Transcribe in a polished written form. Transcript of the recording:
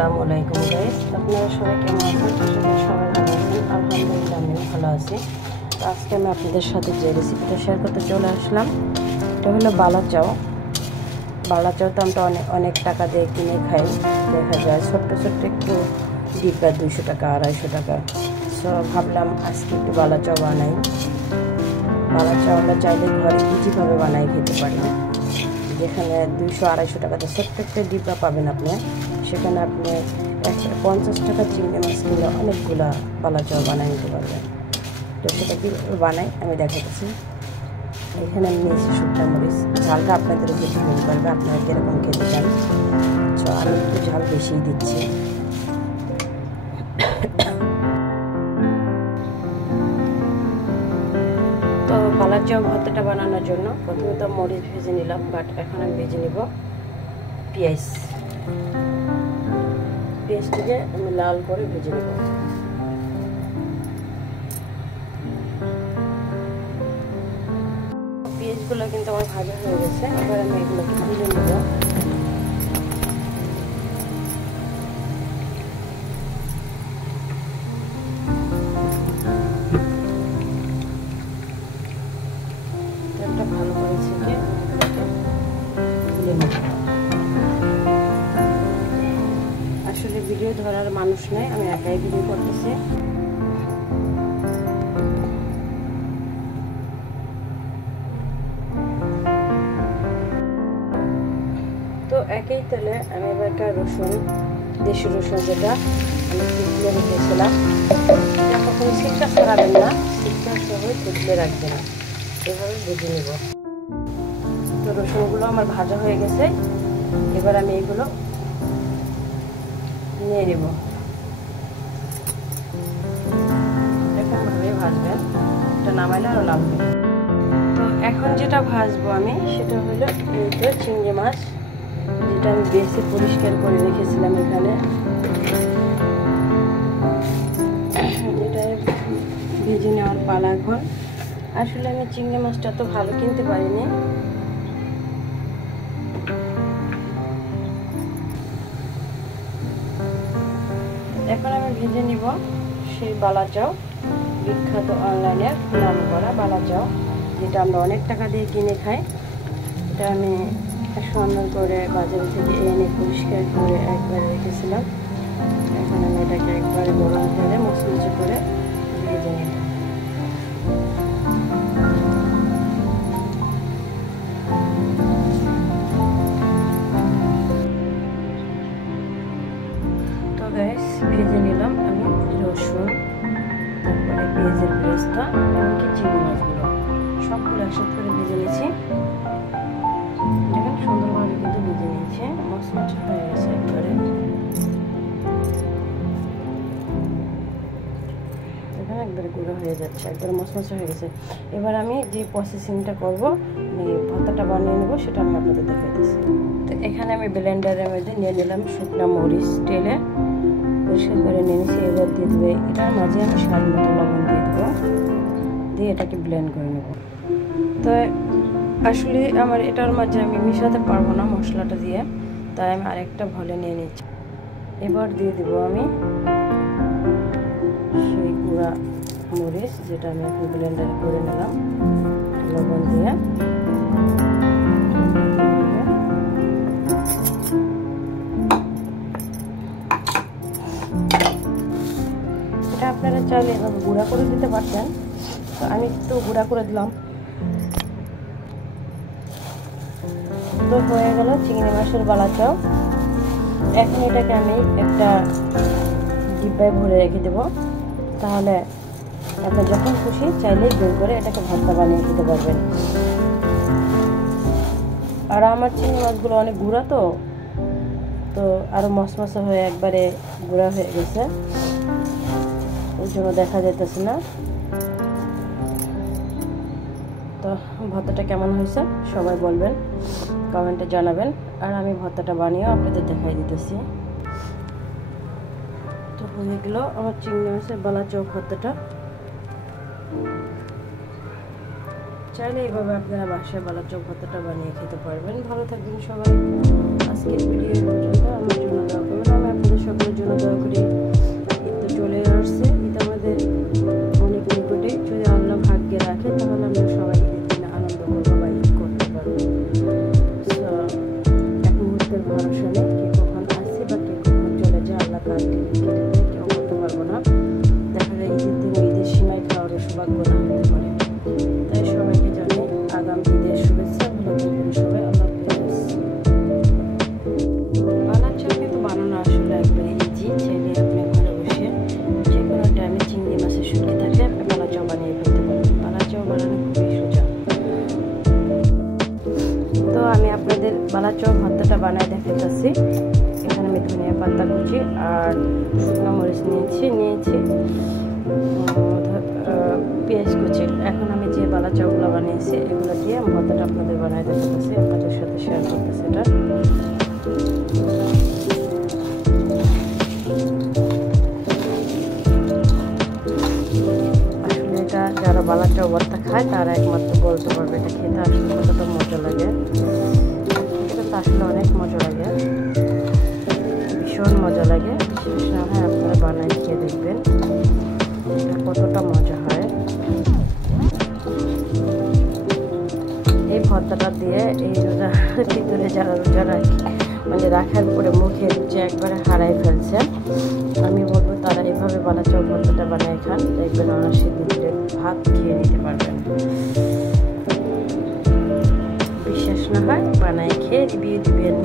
আসসালামু আলাইকুম গাইস, আপনারা সবাই কেমন আছেন? সবাই ভালো আছেন? আলহামদুলিল্লাহ আমিও ভালো আছি। তো আজকে আমি আপনাদের সাথে যে রেসিপিটা শেয়ার করতে চলে আসলাম, এটা হলো বালা চাও। বালা চাও তো আমরা অনেক টাকা দিয়ে কিনে খাই, দেখা যায় ছোট্ট ছোট্ট একটু ডিব্বা 200 টাকা 250 টাকা। সো ভাবলাম আজকে একটু বালা চাও বানাই। বালা চাও আমরা চাইলে ঘরে ইজিভাবে বানাই খেতে পারি। যেখানে 200-250 টাকাতে ছোট্ট একটা ডিব্বা পাবেন আপনি, সেখানে আপনি 150 টাকা চিংড়ি মাছ কিনে অনেকগুলা বালা চাও বানিয়ে নিতে পারবেন। তো সেটা কীভাবে বানাই আমি দেখাচ্ছি। এখানে আমি নিয়েছি শুকনো মরিচ, ঝালটা আপনাদের উপর ডিপেন্ড করবে আপনারা কীরকম খেতে চান। তো আমি একটু ঝাল বেশিই দিচ্ছি। তো বালা চাও ভর্তাটা বানানোর জন্য প্রথমে তো মরিচ ভেজে নিলাম, বাট এখন আমি ভেজে নিব পেঁয়াজটাকে আমি লাল করে ভেজে নেব। পেঁয়াজগুলো কিন্তু আমার ভাজা হয়ে গেছে, এবার আমি এগুলোকে তুলে নেব। ভালো করে ছেঁকে তুলে নেব। আসলে ভিডিও ধরার মানুষ নাই, আমি একাই ভিডিও করতেছি। তো একই তেলে আমি এবার একটা রসুন, দেশি রসুন যেটা আমি থেতলে রেখেছিলাম, এটা কখনো সিটটা ছড়াবেন না, সিটটা সহ থেতলে রাখবেন না, এভাবে ভেজে নেব। তো রসুনগুলো আমার ভাজা হয়ে গেছে, এবার আমি এগুলো নিয়ে নেব। এরকমভাবে ভাজবেন, এটা নামাইলে আরও লাল হবে। তো এখন যেটা ভাজবো আমি সেটা হলো চিংড়ি মাছ, যেটা আমি বেছে পরিষ্কার করে রেখেছিলাম এখানে, এটা ভেজে নেওয়ার পালা এখন। আসলে আমি চিংড়ি মাছটা তো ভালো কিনতে পারিনি, এখন আমি ভেজে নিব সেই বালা চাও, বিখ্যাত অনলাইনের নাম করা বালা চাও, যেটা আমরা অনেক টাকা দিয়ে কিনে খাই। এটা আমি সুন্দর করে বাজার থেকে এনে পরিষ্কার করে একবারে রেখেছিলাম। এখন আমি এটাকে একবারে গরম করে মচমচে করে ভেজে নিব। তো গাইস, ভেজে নিলাম আমি রসুন, তারপরে পেঁয়াজের পেস্টটা, এমনকি চিংড়ি মাছগুলো সবগুলো একসাথে করে ভেজে নিয়েছি। দেখেন সুন্দরভাবে কিন্তু ভেজে নিয়েছি, মচমচে হয়ে গেছে একবারে। দেখেন একবারে গুঁড়ো হয়ে যাচ্ছে, একবারে মচমচে হয়ে গেছে। এবার আমি যে প্রসেসিংটা করবো, ভর্তাটা বানিয়ে নেবো, সেটা আমি আপনাদের দেখাই দিচ্ছি। তো এখানে আমি ব্লেন্ডারের মধ্যে নিয়ে নিলাম শুকনো মরিচ, তেলে পরিষ্কার করে নিয়ে নিচ্ছি। এবার দিয়ে দেবে, এটার মাঝে আমি স্বাদ মতো লবণ দিয়ে দেবো, দিয়ে এটাকে ব্লেন্ড করে নেব। তো আসলে আমার এটার মাঝে আমি মিশাতে পারবো না মশলাটা দিয়ে, তাই আমি আরেকটা ভলে নিয়ে নিচ্ছি। এবার দিয়ে দেবো আমি সেই গুঁড়া মরিচ, যেটা আমি এখন ব্লেন্ডারে করে নিলাম লবণ দিয়ে। এটা আপনারা চাইলে এভাবে গুঁড়া করে দিতে পারতেন, তো আমি একটু গুঁড়া করে দিলাম। তো হয়ে গেল চিংড়ি মাছের বালা চাও। এখন এটাকে আমি একটা ডিব্বায় ভরে রেখে দেবো, তাহলে আপনি যখন খুশি চাইলে বের করে এটাকে ভর্তা বানিয়ে খেতে পারবেন। আর আমার চিংড়ি মাছগুলো অনেক গুঁড়া, তো আরও মশমশা হয়ে একবারে গুঁড়া হয়ে গেছে, ওই জন্য দেখা যাইতেছে না। তো ভর্তাটা কেমন হয়েছে সবাই বলবেন, কমেন্টে জানাবেন। আর আমি ভর্তাটা বানিয়েও আপনাদের দেখাই দিতেছি। তো হয়ে গেল আমার চিংড়ি মাছের বালা চাও ভর্তাটা। চাইলে এইভাবে আপনারা বাসায় বালা চাও ভর্তাটা বানিয়ে খেতে পারবেন। ভালো থাকবেন সবাই। আজকের ভিডিও পর্যন্ত আমার জন্য সকলের জন্য দোয়া করি। ঈদ তো চলে আসছে, ঈদ আমাদের অনেক নিকটে। যদি আল্লাহ ভাগ্যে রাখে তাহলে আমরা সবাই ঈদের দিনে আনন্দ করবো বা ঈদ করতে পারবো। এক মুহূর্তের ভরসা নেই, কে কখন আসছে বা কে কখন চলে যায়, আল্লাহ কাজ কেটে দেয়, কেউ করতে পারবো না। দেখা যায় ঈদের দিনে ঈদের সীমায় খাওয়ারও সৌভাগ্য না হতে পারে। তাই সবাইকে জানাই আগাম ঈদের শুভেচ্ছা। ভালো থাকবেন সবাই, আল্লাহ হাফেজ। বালার চাও কিন্তু বানানো আসলে একবারে ইজি। চাইলে আপনি ঘরে বসে যে কোনো টাইমে চিংড়ি মাছের শুটকি থাকলে আপনি বালা চাও বানিয়ে ফেলতে পারেন। বালা চাও বানানো খুবই সোজা। তো আমি আপনাদের বালা চাও ভর্তাটা বানায় দেখাতেছি। এখানে আমি ধনিয়া পাতা কুচি আর শুকনো মরিচ নিয়েছি পেঁয়াজ কুচি। এখন আমি যে বালা চাউগুলো বানিয়েছি এগুলো দিয়ে আমি ভর্তাটা আপনাদের বানায় দেখাতেছি, আপনাদের সাথে শেয়ার করতেছি। এটা আসলে এটা যারা বালা চাউ ভর্তা খায় তারা একমাত্র বলতে পারবে এটা খেতে আসলে কতটা মজা লাগে। এটা তো আসলে অনেক মজা লাগে, ভীষণ মজা লাগে। বিশেষ না হয় আপনারা বানায় খেয়ে দেখবেন এটা কতটা মজা হয়। এই ভর্তাটা দিয়ে এই রোজা ভিতরে যারা রোজা মানে রাখার পরে মুখে রুচি একবারে হারাই ফেলছে, আমি বলবো তারা এভাবে বালা চাউ ভর্তাটা বানায় খান, দেখবেন অনায়াসে ভিতরে ভাত খেয়ে নিতে পারবেন। বিশ্বাস না হয় বানায় খেয়ে রিভিউ দিবেন।